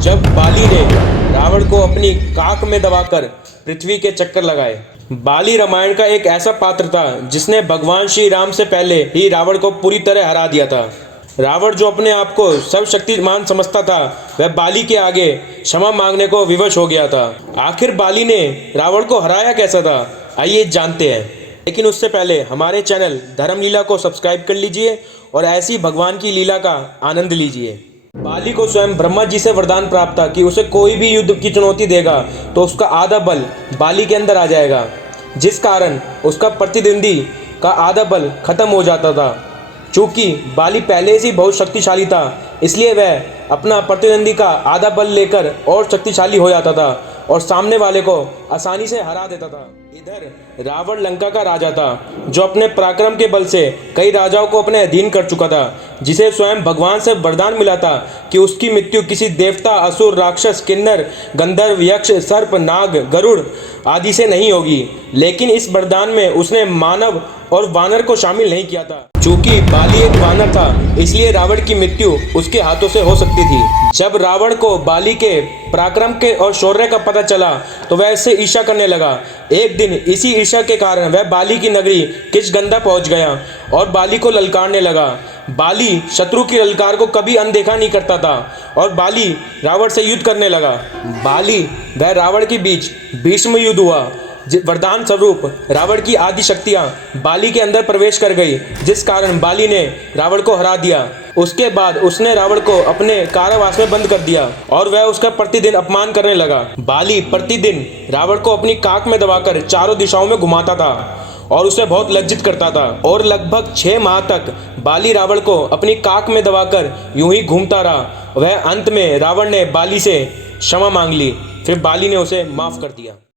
जब बाली ने रावण को अपनी काख में दबाकर पृथ्वी के चक्कर लगाए। बाली रामायण का एक ऐसा पात्र था जिसने भगवान श्री राम से पहले ही रावण को पूरी तरह हरा दिया था। रावण जो अपने आप को सर्वशक्तिमान समझता था, वह बाली के आगे क्षमा मांगने को विवश हो गया था। आखिर बाली ने रावण को हराया कैसा था, आइए जानते हैं। लेकिन उससे पहले हमारे चैनल धर्मलीला को सब्सक्राइब कर लीजिए और ऐसी भगवान की लीला का आनंद लीजिए। बाली को स्वयं ब्रह्मा जी से वरदान प्राप्त था कि उसे कोई भी युद्ध की चुनौती देगा तो उसका आधा बल बाली के अंदर आ जाएगा, जिस कारण उसका प्रतिद्वंदी का आधा बल खत्म हो जाता था। चूंकि बाली पहले से ही बहुत शक्तिशाली था, इसलिए वह अपना प्रतिद्वंदी का आधा बल लेकर और शक्तिशाली हो जाता था और सामने वाले को आसानी से हरा देता था। इधर रावण लंका का राजा था, जो अपने पराक्रम के बल से कई राजाओं को अपने अधीन कर चुका था, जिसे स्वयं भगवान से वरदान मिला था कि उसकी मृत्यु किसी देवता, असुर, राक्षस, किन्नर, गंधर्व, यक्ष, सर्प, नाग, गरुड़ आदि से नहीं होगी। लेकिन इस वरदान में उसने मानव और वानर को शामिल नहीं किया था। चूंकि बाली एक वानर था, इसलिए रावण की मृत्यु उसके हाथों से हो सकती थी। जब रावण को बाली के पराक्रम के और शौर्य का पता चला तो वह इससे ईर्ष्या करने लगा। एक दिन इसी ईर्ष्या के कारण वह बाली की नगरी किष्किंधा पहुंच गया और बाली को ललकारने लगा। बाली शत्रु की ललकार को कभी अनदेखा नहीं करता था और बाली रावण से युद्ध करने लगा। बाली व रावण के बीच भीष्म युद्ध हुआ। वरदान स्वरूप रावण की आदि शक्तियां बाली के अंदर प्रवेश कर गई, जिस कारण बाली ने रावण को हरा दिया। उसके बाद उसने रावण को अपने कारावास में बंद कर दिया और वह उसका प्रतिदिन अपमान करने लगा। बाली प्रतिदिन रावण को अपनी काख में दबाकर चारों दिशाओं में घुमाता था और उसे बहुत लज्जित करता था। और लगभग 6 माह तक बाली रावण को अपनी काख में दबाकर यूं ही घूमता रहा। वह अंत में रावण ने बाली से क्षमा मांग ली, फिर बाली ने उसे माफ कर दिया।